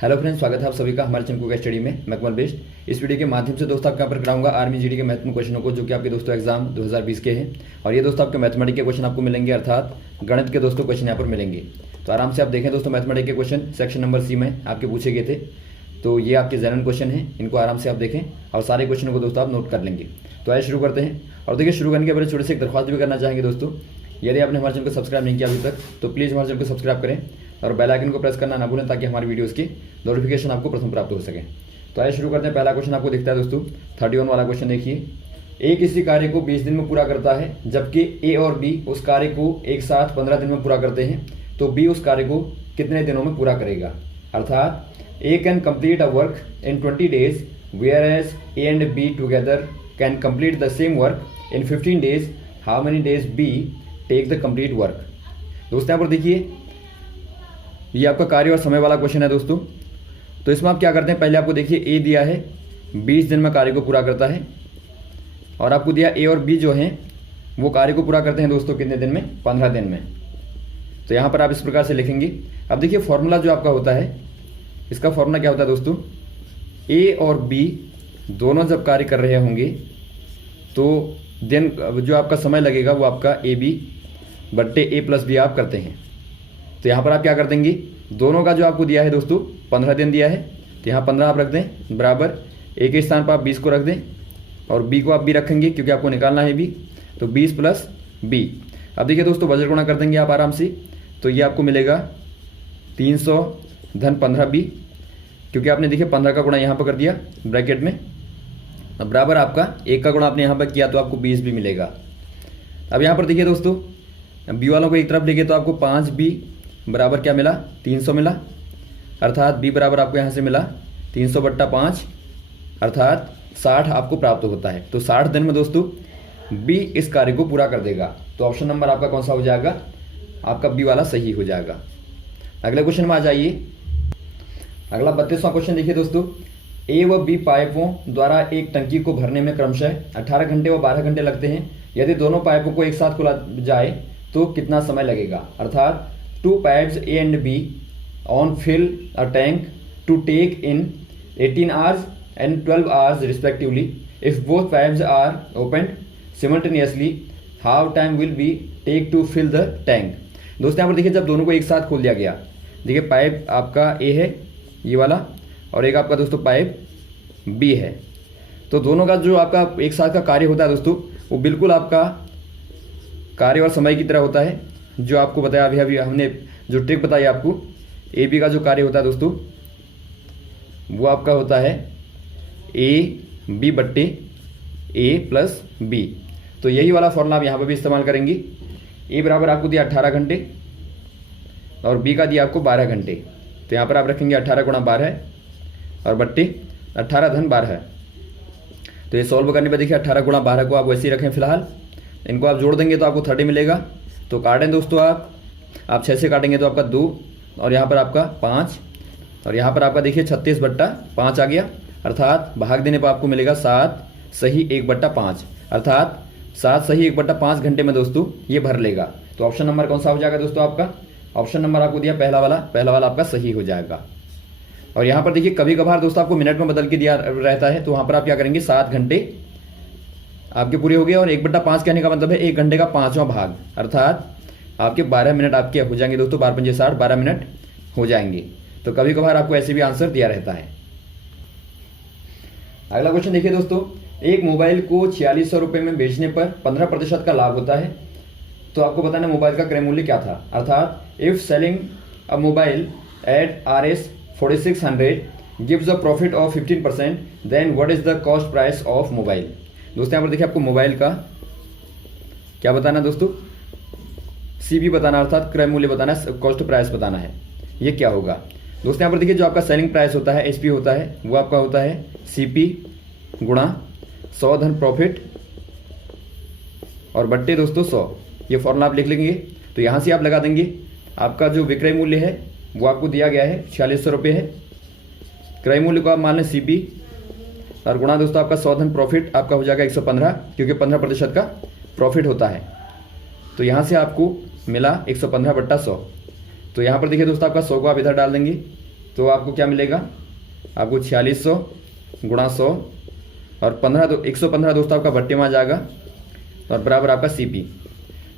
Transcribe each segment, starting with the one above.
Hello friends, स्वागत है आप सभी का हमारे चैनल कुका स्टडी में। मैं कमल बेस्ट। इस वीडियो के माध्यम से दोस्तों आपके यहाँ पर कराऊंगा आर्मी जीडी के महत्वपूर्ण क्वेश्चनों को, जो कि आपके दोस्तों एग्जाम 2020 के हैं। और ये दोस्तों आपके मैथमेटिक्स के क्वेश्चन आपको मिलेंगे, अर्थात गणित के दोस्तों क्वेश्चन यहाँ पर मिलेंगे। तो आराम से आप देखें दोस्तों, मैथमेटिक्स के क्वेश्चन सेक्शन नंबर सी में आपके पूछे गए थे। तो ये आपके जनरल क्वेश्चन हैं, इनको आराम से आप देखें और सारे क्वेश्चनों को दोस्तों आप नोट कर लेंगे। तो आइए शुरू करते हैं। और देखिए, शुरू करने के पहले छोटे से एक दरख्वास्त भी करना चाहेंगे दोस्तों, यदि आपने हमारे चैनल को सब्सक्राइब नहीं किया अभी तक तो प्लीज़ हमारे चैनल को सब्सक्राइब करें और बेल आइकन को प्रेस करना ना भूलें, ताकि हमारी वीडियोस की नोटिफिकेशन आपको प्रथम प्राप्त हो सके। तो आइए शुरू करते हैं। पहला क्वेश्चन आपको दिखता है दोस्तों, 31 वाला क्वेश्चन देखिए। ए किसी कार्य को 20 दिन में पूरा करता है, जबकि ए और बी उस कार्य को एक साथ 15 दिन में पूरा करते हैं, तो बी उस कार्य को कितने दिनों में पूरा करेगा। अर्थात A can complete a work in 20 days, whereas A and B together can complete the same work in 15 days. How many days B take the complete work. दोस्तों यहाँ पर देखिए, ये आपका कार्य और समय वाला क्वेश्चन है दोस्तों। तो इसमें आप क्या करते हैं, पहले आपको देखिए ए दिया है 20 दिन में कार्य को पूरा करता है, और आपको दिया ए और बी जो हैं वो कार्य को पूरा करते हैं दोस्तों कितने दिन में, 15 दिन में। तो यहाँ पर आप इस प्रकार से लिखेंगे। अब देखिए फॉर्मूला जो आपका होता है, इसका फॉर्मूला क्या होता है दोस्तों, ए और बी दोनों जब कार्य कर रहे होंगे तो दिन जो आपका समय लगेगा वो आपका ए बी बट्टे ए प्लस बी आप करते हैं। तो यहाँ पर आप क्या कर देंगे, दोनों का जो आपको दिया है दोस्तों 15 दिन दिया है, तो यहाँ 15 आप रख दें बराबर, ए के स्थान पर आप 20 को रख दें और बी को आप बी रखेंगे क्योंकि आपको निकालना है बी। तो 20 प्लस बी। अब देखिए दोस्तों, वज्र गुणा कर देंगे आप आराम से, तो ये आपको मिलेगा 300 धन 15 बी, क्योंकि आपने देखिए 15 का गुणा यहाँ पर कर दिया ब्रैकेट में, बराबर आपका 1 का गुणा आपने यहाँ पर किया तो आपको 20 भी मिलेगा। अब यहाँ पर देखिए दोस्तों, बी वालों को एक तरफ लेके तो आपको 5 बी बराबर क्या मिला, 300 मिला। अर्थात बी बराबर आपको यहाँ से मिला 300 बट्टा 5, अर्थात 60 आपको प्राप्त होता है। तो 60 दिन में दोस्तों बी इस कार्य को पूरा कर देगा। तो ऑप्शन नंबर आपका कौन सा हो जाएगा, आपका बी वाला सही हो जाएगा। अगले क्वेश्चन में आ जाइए। अगला 32वां क्वेश्चन देखिए दोस्तों, ए व बी पाइपों द्वारा एक टंकी को भरने में क्रमशः 18 घंटे व 12 घंटे लगते हैं। यदि दोनों पाइपों को एक साथ खोला जाए तो कितना समय लगेगा। अर्थात 2 pipes A and B on fill a tank to take in 18 hours and 12 hours respectively. If both pipes are opened simultaneously, how time will be take to fill the tank? दोस्तों यहाँ पर देखिए, जब दोनों को एक साथ खोल दिया गया, देखिए पाइप आपका A है ये वाला, और एक आपका दोस्तों पाइप B है, तो दोनों का जो आपका एक साथ का कार्य होता है दोस्तों, वो बिल्कुल आपका कार्य और समय की तरह होता है। जो आपको बताया अभी हमने जो ट्रिक बताई आपको, ए बी का जो कार्य होता है दोस्तों वो आपका होता है ए बी बट्टे ए प्लस बी। तो यही वाला फॉर्मूला आप यहाँ पर भी इस्तेमाल करेंगे। ए बराबर आपको दिया 18 घंटे और बी का दिया आपको 12 घंटे, तो यहाँ पर आप रखेंगे 18 गुणा 12 और बट्टे 18 धन 12। तो ये सॉल्व करने पर देखिए 18 गुणा 12 को आप वैसे ही रखें फिलहाल, इनको आप जोड़ देंगे तो आपको 30 मिलेगा। तो काटें दोस्तों आप 6 से काटेंगे तो आपका 2 और यहाँ पर आपका 5 और यहाँ पर आपका देखिए 36 बट्टा 5 आ गया। अर्थात भाग देने पर आपको मिलेगा 7 सही 1 बट्टा 5, अर्थात 7 सही 1 बट्टा 5 घंटे में दोस्तों ये भर लेगा। तो ऑप्शन नंबर कौन सा हो जाएगा दोस्तों, आपका ऑप्शन नंबर आपको दिया पहला वाला आपका सही हो जाएगा। और यहाँ पर देखिए कभी कभार दोस्तों आपको मिनट में बदल के दिया रहता है, तो वहाँ पर आप क्या करेंगे, 7 घंटे आपके पूरे हो गए और 1 बट्टा 5 कहने का मतलब है 1 घंटे का 5वां भाग, अर्थात आपके 12 मिनट आपके हो जाएंगे दोस्तों, 12 पंजे 60, 12 मिनट हो जाएंगे। तो कभी कभार आपको ऐसे भी आंसर दिया रहता है। अगला क्वेश्चन देखिए दोस्तों, एक मोबाइल को 4600 रुपये में बेचने पर 15% का लाभ होता है, तो आपको बताना मोबाइल का क्रय मूल्य क्या था। अर्थात if selling a mobile at RS 4600 gives a profit of 15%, then what is the cost price of mobile. दोस्तों यहाँ पर देखिए आपको मोबाइल का क्या बताना दोस्तों, CP बताना, अर्थात क्रय मूल्य बताना, कॉस्ट प्राइस बताना है, ये क्या होगा। दोस्तों यहाँ पर देखिए जो आपका सेलिंग प्राइस होता है SP होता है, वो आपका होता है CP गुणा 100 धन प्रॉफिट और बट्टे दोस्तों 100। ये फॉर्मूला आप लिख लेंगे। तो यहाँ से आप लगा देंगे, आपका जो विक्रय मूल्य है वो आपको दिया गया है 4600 रुपये है, क्रय मूल्य को आप मान लें CP और गुणा दोस्तों आपका 100 धन प्रॉफिट आपका हो जाएगा 115, क्योंकि 15% का प्रॉफिट होता है। तो यहाँ से आपको मिला 115 बट्टा 100। तो यहाँ पर देखिए दोस्तों आपका 100 को आप इधर डाल देंगे तो आपको क्या मिलेगा, आपको 4600 गुणा 100 और 115 दोस्तों आपका भट्टे में आ जाएगा और बराबर आपका CP।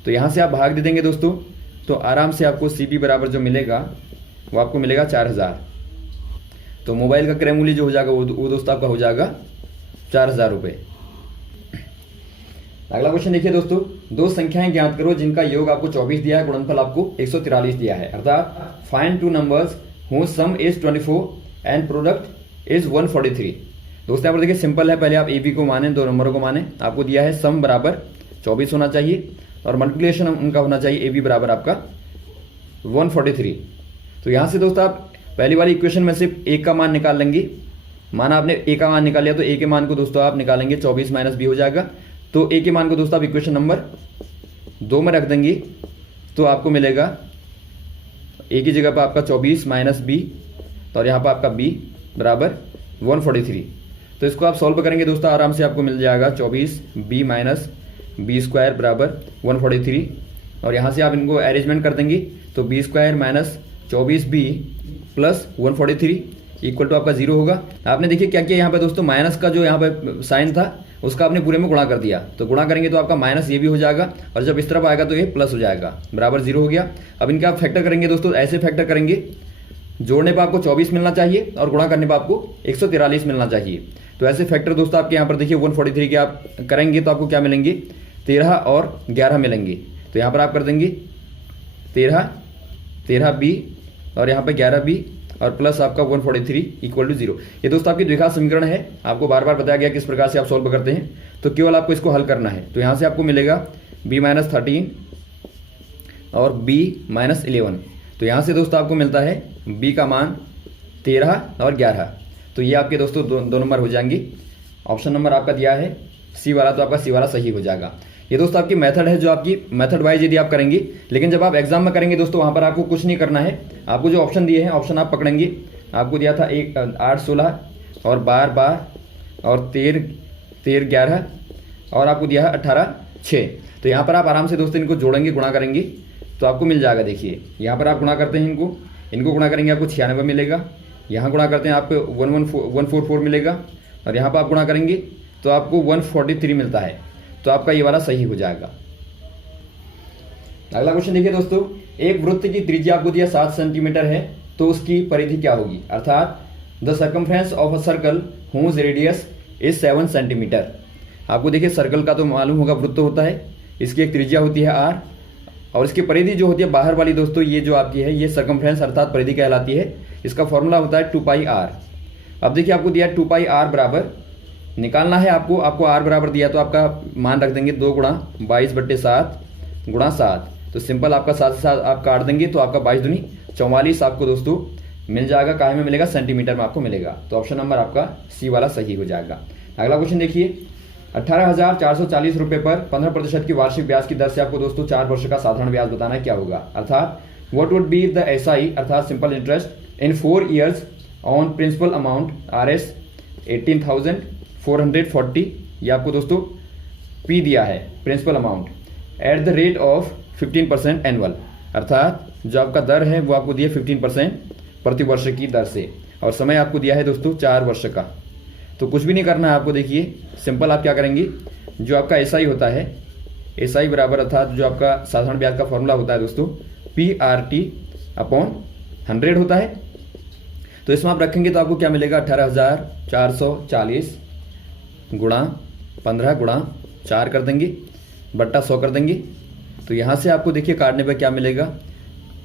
तो यहाँ से आप भाग दे देंगे दोस्तों, तो आराम से आपको CP बराबर जो मिलेगा वो आपको मिलेगा 4000। तो मोबाइल का क्रय मूल्य जो हो जाएगा वो दोस्तों आपका हो जाएगा 4000 रुपये। अगला क्वेश्चन देखिए दोस्तों, दो संख्याएं ज्ञात करो जिनका योग आपको 24 दिया है, गुणनफल आपको 143 दिया है। अर्थात find two numbers whose sum is 24 and product is 143। दोस्तों यहाँ पर देखिए सिंपल है, पहले आप AB को माने, दो नंबरों को माने। आपको दिया है सम बराबर 24 होना चाहिए और मल्टीप्लिकेशन उनका होना चाहिए AB बराबर आपका 143। तो यहाँ से दोस्तों आप पहली वाली इक्वेशन में सिर्फ A का मान निकाल लेंगे। माना आपने A का मान निकाल लिया तो A के मान को दोस्तों आप निकालेंगे, 24 माइनस B हो जाएगा। तो A के मान को दोस्तों आप इक्वेशन नंबर 2 में रख देंगे, तो आपको मिलेगा A की जगह पर आपका 24 माइनस B और यहाँ पर आपका B बराबर 143। तो इसको आप सॉल्व करेंगे दोस्तों, आराम से आपको मिल जाएगा 24B माइनस B स्क्वायर बराबर 143 और यहाँ से आप इनको अरेंजमेंट कर देंगे तो B square minus 24B plus 143 equal to आपका 0 होगा। आपने देखिए क्या किया यहाँ पे दोस्तों, माइनस का जो यहाँ पे साइन था उसका आपने पूरे में गुणा कर दिया। तो गुणा करेंगे तो आपका माइनस ये भी हो जाएगा और जब इस तरफ आएगा तो ये प्लस हो जाएगा, बराबर 0 हो गया। अब इनका आप फैक्टर करेंगे दोस्तों, ऐसे फैक्टर करेंगे, जोड़ने पर आपको 24 मिलना चाहिए और गुणा करने पर आपको 143 मिलना चाहिए। तो ऐसे फैक्टर दोस्तों आपके यहाँ पर देखिए 143 के आप करेंगे तो आपको क्या मिलेंगे, 13 और 11 मिलेंगे। तो यहाँ पर आप कर देंगे 13B और यहाँ पे 11B और प्लस आपका 143 इक्वल टू 0। ये दोस्तों आपकी द्विघात समीकरण है, आपको बार बार बताया गया किस प्रकार से आप सॉल्व करते हैं। तो केवल आपको इसको हल करना है। तो यहाँ से आपको मिलेगा B माइनस 13 और B माइनस 11। तो यहाँ से दोस्तों आपको मिलता है B का मान 13 और 11। तो ये आपके दोस्तों दो नंबर हो जाएंगे। ऑप्शन नंबर आपका दिया है C वाला, तो आपका C वाला सही हो जाएगा। ये दोस्तों आपकी मेथड है, जो आपकी मेथड वाइज यदि आप करेंगे, लेकिन जब आप एग्जाम में करेंगे दोस्तों वहाँ पर आपको कुछ नहीं करना है। आपको जो ऑप्शन दिए हैं ऑप्शन आप पकड़ेंगे। आपको दिया था 8 16 और 12 12 और 13 11 और आपको दिया है 18 6। तो यहाँ पर आप आराम से दोस्तों इनको जोड़ेंगे, गुणा करेंगे तो आपको मिल जाएगा। देखिए यहाँ पर आप गुणा करते हैं, इनको गुणा करेंगे आपको 96 मिलेगा। यहाँ गुणा करते हैं आपको 144 मिलेगा और यहाँ पर आप गुणा करेंगे तो आपको 143 मिलता है। तो आपका ये वाला सही हो जाएगा। अगला क्वेश्चन देखिए दोस्तों, एक वृत्त की त्रिज्या आपको दिया 7 सेंटीमीटर है, तो उसकी परिधि क्या होगी। अर्थात the circumference of a circle whose radius is 7 centimetre. आपको देखिए सर्कल का तो मालूम होगा, वृत्त होता है, इसकी एक त्रिज्या होती है r और इसकी परिधि जो होती है बाहर वाली दोस्तों, ये जो आपकी है ये सर्कमफ्रेंस अर्थात परिधि कहलाती है। इसका फॉर्मूला होता है 2πr। अब देखिए आपको दिया 2πr बराबर निकालना है, आपको r बराबर दिया तो आपका मान रख देंगे 2 गुणा 22/7 गुणा 7। तो सिंपल आपका 7 से 7 आप काट देंगे तो आपका 22 दूनी 44 आपको दोस्तों मिल जाएगा। काहे में मिलेगा, सेंटीमीटर में आपको मिलेगा। तो ऑप्शन नंबर आपका C वाला सही हो जाएगा। अगला क्वेश्चन देखिए, 18,440 रुपये पर 15% की वार्षिक ब्याज की दर से आपको दोस्तों 4 वर्ष का साधारण ब्याज बताना है, क्या होगा। अर्थात what would be the SI अर्थात simple interest in 4 years on principal amount RS 18,440। ये आपको दोस्तों P दिया है principal amount at the rate of 15% annual. अर्थात जो आपका दर है वो आपको दिया 15% प्रति वर्ष की दर से और समय आपको दिया है दोस्तों 4 वर्ष का। तो कुछ भी नहीं करना है आपको। देखिए सिंपल आप क्या करेंगे, जो आपका SI होता है, SI बराबर अर्थात जो आपका साधारण ब्याज का फॉर्मूला होता है दोस्तों PRT/100 होता है। तो इसमें आप रखेंगे तो आपको क्या मिलेगा, 18,440 गुणा 15 गुणा 4 कर देंगे बट्टा 100 कर देंगे। तो यहाँ से आपको देखिए काटने पर क्या मिलेगा,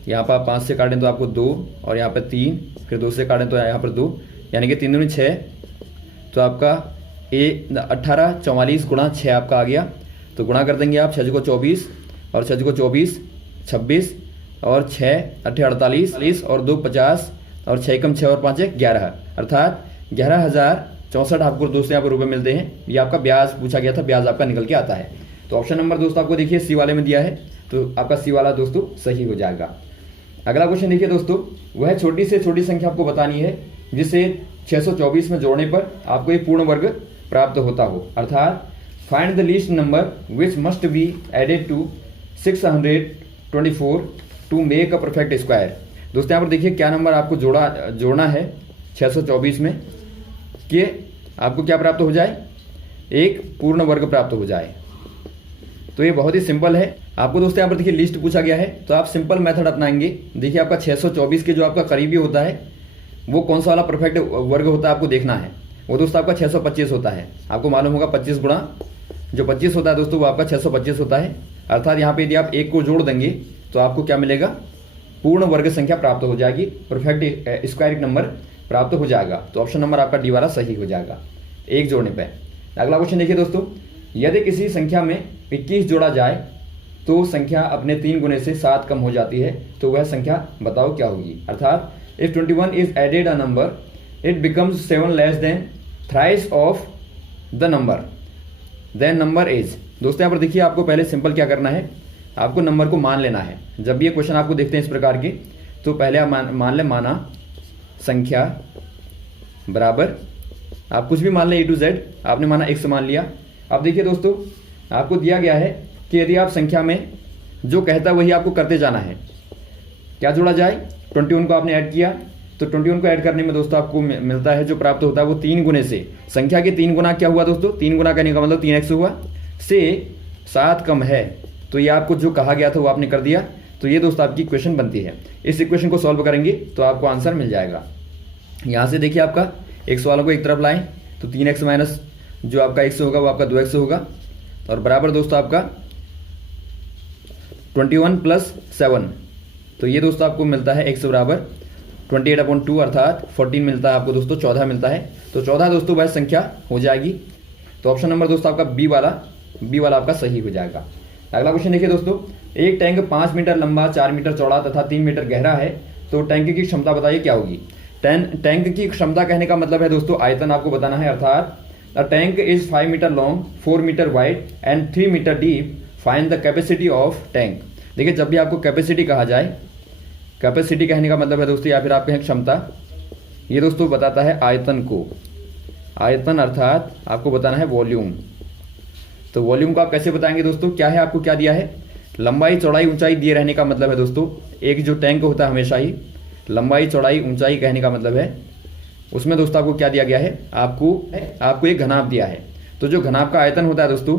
यहाँ पर आप 5 से काटें तो आपको 2 और यहाँ पर 3, फिर 2 से काटें तो यहाँ पर 2, यानी कि 3 दूनी 6। तो आपका 1844 गुणा 6 आपका आ गया। तो गुणा कर देंगे आप 6 को 24 और 6 को 24 26 और 6 8 48 और 2 50 और 6 कम 6 और 5 11। अर्थात 11,064 आपको दोस्तों यहाँ पर रुपये मिलते हैं। ये आपका ब्याज पूछा गया था, ब्याज आपका निकल के आता है। तो ऑप्शन नंबर दोस्तों आपको देखिए C वाले में दिया है, तो आपका C वाला दोस्तों सही हो जाएगा। अगला क्वेश्चन देखिए दोस्तों, वह छोटी से छोटी संख्या आपको बतानी है जिसे 624 में जोड़ने पर आपको एक पूर्ण वर्ग प्राप्त होता हो। अर्थात find the least number which must be added to 624 to make a perfect square. दोस्तों यहाँ पर देखिए क्या नंबर आपको जोड़ना है 624 में कि आपको क्या प्राप्त हो जाए, एक पूर्ण वर्ग प्राप्त हो जाए। तो ये बहुत ही सिंपल है। आपको दोस्तों यहाँ पर देखिए लिस्ट पूछा गया है, तो आप सिंपल मेथड अपनाएंगे। देखिए आपका 624 के जो आपका करीबी होता है वो कौन सा वाला परफेक्ट वर्ग होता है आपको देखना है। वो दोस्तों आपका 625 होता है। आपको मालूम होगा 25 गुणा जो 25 होता है दोस्तों वो आपका 625 होता है। अर्थात यहाँ पे यदि आप एक को जोड़ देंगे तो आपको क्या मिलेगा, पूर्ण वर्ग संख्या प्राप्त हो जाएगी, परफेक्ट स्क्वायर नंबर प्राप्त हो जाएगा। तो ऑप्शन नंबर आपका डी वाला सही हो जाएगा एक जोड़ने पे। अगला क्वेश्चन देखिए दोस्तों, यदि किसी संख्या में 21 जोड़ा जाए तो संख्या अपने 3 गुने से 7 कम हो जाती है, तो वह संख्या बताओ क्या होगी। अर्थात if 21 is added a number it becomes 7 less than thrice of the number then number is. दोस्तों यहाँ पर देखिए आपको पहले सिंपल क्या करना है, आपको नंबर को मान लेना है। जब भी ये क्वेश्चन आपको देखते हैं इस प्रकार के, तो पहले आप मान ले माना संख्या बराबर, आप कुछ भी मान लें A to Z, आपने माना x मान लिया। अब देखिए दोस्तों आपको दिया गया है कि यदि आप संख्या में जो कहता है वही आपको करते जाना है। क्या जोड़ा जाए, 21 को आपने ऐड किया, तो 21 को ऐड करने में दोस्तों आपको मिलता है जो प्राप्त होता है वो 3 गुने से, संख्या के 3 गुना क्या हुआ दोस्तों, 3 गुना करने का मतलब 3x हुआ, से 7 कम है। तो ये आपको जो कहा गया था वो आपने कर दिया। तो ये दोस्तों आपकी इक्वेशन बनती है। इस इक्वेशन को सॉल्व करेंगे तो आपको आंसर मिल जाएगा। यहाँ से देखिए आपका x वालों को एक तरफ लाएं तो 3x माइनस जो आपका x होगा वो आपका 2x होगा, और बराबर दोस्तों आपका 21 प्लस 7। तो ये दोस्तों आपको मिलता है x बराबर 28/2 अर्थात 14 मिलता है आपको दोस्तों, 14 मिलता है। तो 14 दोस्तों वह संख्या हो जाएगी। तो ऑप्शन नंबर दोस्तों आपका बी वाला आपका सही हो जाएगा। अगला क्वेश्चन देखिए दोस्तों, एक टैंक 5 मीटर लंबा, 4 मीटर चौड़ा तथा 3 मीटर गहरा है, तो टैंक की क्षमता बताइए क्या होगी। टैंक की क्षमता कहने का मतलब है दोस्तों आयतन आपको बताना है। अर्थात the tank is 5 metre long, 4 metre wide and 3 metre deep, find the capacity of tank. देखिए जब भी आपको कैपेसिटी कहा जाए, कैपेसिटी कहने का मतलब है दोस्तों या फिर आप कहें क्षमता, ये दोस्तों बताता है आयतन को। आयतन अर्थात आपको बताना है वॉल्यूम। तो वॉल्यूम को आप कैसे बताएंगे दोस्तों, क्या है आपको क्या दिया है, लंबाई चौड़ाई ऊंचाई दिए रहने का मतलब है दोस्तों, एक जो टैंक होता है हमेशा ही लंबाई चौड़ाई ऊंचाई कहने का मतलब है। उसमें दोस्तों आपको क्या दिया गया है, आपको एक घनाभ दिया है। तो जो घनाभ का आयतन होता है दोस्तों,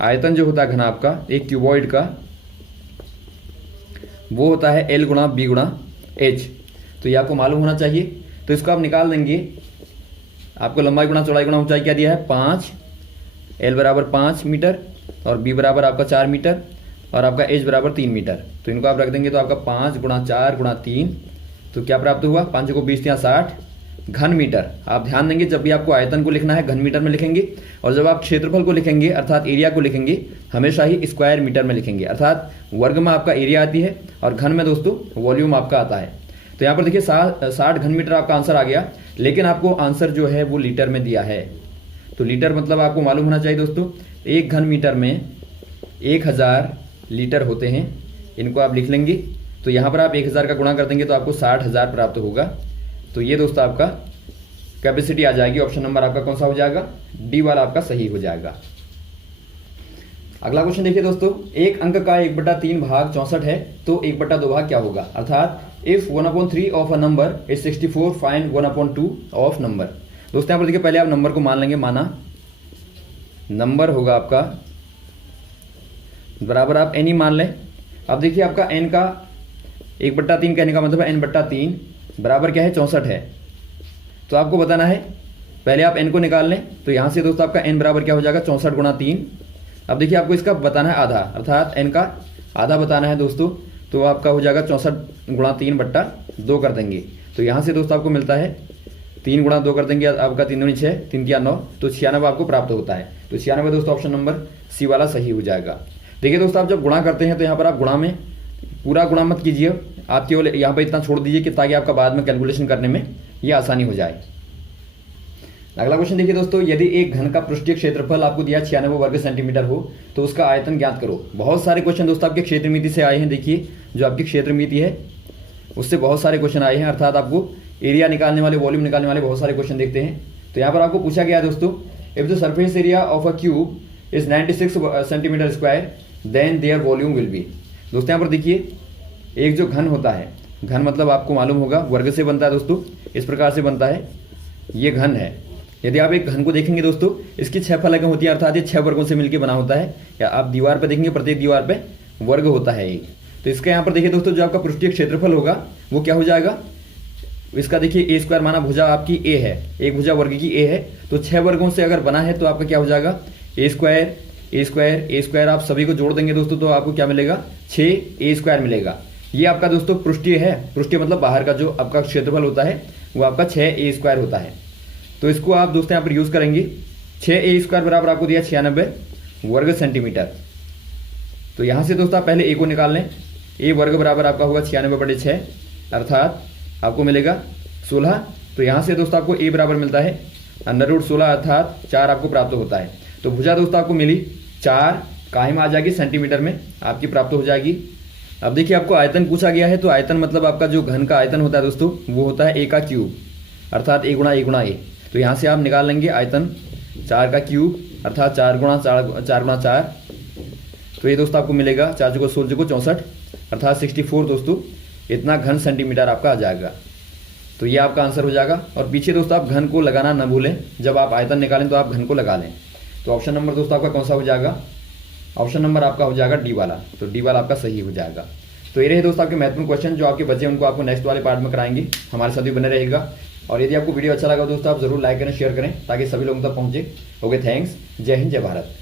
आयतन जो होता है घनाभ का एक क्यूबॉइड का, वो होता है L गुणा B गुणा H। तो ये आपको मालूम होना चाहिए। तो इसको आप निकाल देंगे। आपको लंबाई गुणा चौड़ाई गुणा ऊंचाई क्या दिया है 5, L बराबर 5 मीटर और B बराबर आपका 4 मीटर और आपका H बराबर 3 मीटर। तो इनको आप रख देंगे तो आपका 5 गुणा 4 गुणा 3, तो क्या प्राप्त हुआ, 5 को 20 या 60 घन मीटर। आप ध्यान देंगे जब भी आपको आयतन को लिखना है घन मीटर में लिखेंगे, और जब आप क्षेत्रफल को लिखेंगे अर्थात एरिया को लिखेंगे हमेशा ही स्क्वायर मीटर में लिखेंगे। अर्थात वर्ग में आपका एरिया आती है और घन में दोस्तों वॉल्यूम आपका आता है। तो यहाँ पर देखिए 60 घन मीटर आपका आंसर आ गया, लेकिन आपको आंसर जो है वो लीटर में दिया है। तो लीटर मतलब आपको मालूम होना चाहिए दोस्तों, एक घन मीटर में 1000 लीटर होते हैं। इनको आप लिख लेंगे। तो यहाँ पर आप 1000 का गुणा कर देंगे तो आपको 60,000 प्राप्त होगा। तो ये दोस्तों आपका कैपेसिटी आ जाएगी। ऑप्शन नंबर आपका कौन सा हो जाएगा, डी वाला आपका सही हो जाएगा। अगला क्वेश्चन देखिए दोस्तों, एक अंक का 1/3 भाग 64 है, तो 1/2 भाग क्या होगा। अर्थात if 1/3 of a number is 64, find 1/2 of number. दोस्तों यहाँ पर देखिए पहले आप नंबर को मान लेंगे। माना नंबर होगा आपका बराबर आप n ही मान लें। अब देखिए आपका n का 1/3 कहने का मतलब है n/3 बराबर क्या है 64 है। तो आपको बताना है, पहले आप n को निकाल लें। तो यहाँ से दोस्तों आपका n बराबर क्या हो जाएगा 64 गुणा 3। अब देखिए आपको इसका बताना है आधा, अर्थात n का आधा बताना है दोस्तों। तो आपका हो जाएगा 64 गुणा 3/2 कर देंगे। तो यहाँ से दोस्तों आपको मिलता है 3 गुणा 2 कर देंगे, आपका 3 दूनी 6, 3 तिया 9, तो 96 आपको प्राप्त होता है। तो 96 दोस्तों ऑप्शन नंबर सी वाला सही हो जाएगा। देखिए दोस्तों आप जब गुणा करते हैं तो यहाँ पर आप गुणा में पूरा गुणा मत कीजिए, आप केवल यहाँ पर इतना छोड़ दीजिए कि ताकि आपका बाद में कैलकुलेशन करने में ये आसानी हो जाए। अगला क्वेश्चन देखिए दोस्तों, यदि एक घन का पृष्ठीय क्षेत्रफल आपको दिया 96 वर्ग सेंटीमीटर हो तो उसका आयतन ज्ञात करो। बहुत सारे क्वेश्चन दोस्तों आपके क्षेत्र मिति से आए हैं। देखिए जो आपकी क्षेत्र मिति है उससे बहुत सारे क्वेश्चन आए हैं, अर्थात आपको एरिया निकालने वाले वॉल्यूम निकालने वाले बहुत सारे क्वेश्चन देखते हैं। तो यहाँ पर आपको पूछा गया है दोस्तों, if the surface area of a cube is 96 centimetre square then their volume will be. दोस्तों यहाँ पर देखिए एक जो घन होता है घन मतलब आपको मालूम होगा वर्ग से बनता है दोस्तों, इस प्रकार से बनता है, ये घन है। यदि आप एक घन को देखेंगे दोस्तों, इसकी 6 फलकें होती हैं, अर्थात ये 6 वर्गों से मिलकर बना होता है। या आप दीवार पर देखेंगे, प्रत्येक दीवार पे वर्ग होता है एक। तो इसका यहाँ पर देखिए दोस्तों, जो आपका पृष्ठीय क्षेत्रफल होगा वो क्या हो जाएगा, इसका देखिए ए स्क्वायर, माना भुजा आपकी ए है, एक भुजा वर्ग की ए है, तो 6 वर्गों से अगर बना है तो आपका क्या हो जाएगा, ए स्क्वायर ए स्क्वायर ए स्क्वायर, आप सभी को जोड़ देंगे दोस्तों तो आपको क्या मिलेगा, 6 ए स्क्वायर मिलेगा। ये आपका दोस्तों पृष्ठीय है, पृष्ठीय मतलब बाहर का जो आपका क्षेत्रफल होता है वो आपका 6 ए स्क्वायर होता है। तो इसको आप दोस्तों यहाँ पर यूज करेंगे, 6 ए स्क्वायर बराबर आपको दिया 96 वर्ग सेंटीमीटर। तो यहाँ से दोस्तों आप पहले ए को निकाल लें, ए वर्ग बराबर आपका होगा 96/6, अर्थात आपको मिलेगा 16। तो यहाँ से दोस्तों आपको ए बराबर मिलता है √16, अर्थात 4 आपको प्राप्त होता है। तो भुजा दोस्तों आपको मिली 4, काहे में आ जाएगी, सेंटीमीटर में आपकी प्राप्त हो जाएगी। अब देखिए आपको आयतन पूछा गया है, तो आयतन मतलब आपका जो घन का आयतन होता है दोस्तों वो होता है ए का क्यूब, अर्थात ए गुणा ए। तो यहाँ से आप निकाल लेंगे आयतन 4 का क्यूब, अर्थात 4 गुणा 4। तो ये दोस्तों आपको मिलेगा 4 को 16 को 64, अर्थात 64 दोस्तों, इतना घन सेंटीमीटर आपका आ जाएगा। तो ये आपका आंसर हो जाएगा। और पीछे दोस्तों आप घन को लगाना न भूलें, जब आप आयतन निकालें तो आप घन को लगा लें। तो ऑप्शन नंबर दोस्तों आपका कौन सा हो जाएगा, ऑप्शन नंबर आपका हो जाएगा डी वाला। तो डी वाला आपका सही हो जाएगा। तो ये रहे दोस्तों आपके महत्वपूर्ण क्वेश्चन, जो आपके बच्चे उनको आपको नेक्स्ट वाले पार्ट में कराएंगे। हमारे साथ भी बने रहेगा। और यदि आपको वीडियो अच्छा लगा दोस्तों, आप जरूर लाइक करें, शेयर करें, ताकि सभी लोगों तक पहुंचे। ओके, थैंक्स, जय हिंद, जय भारत।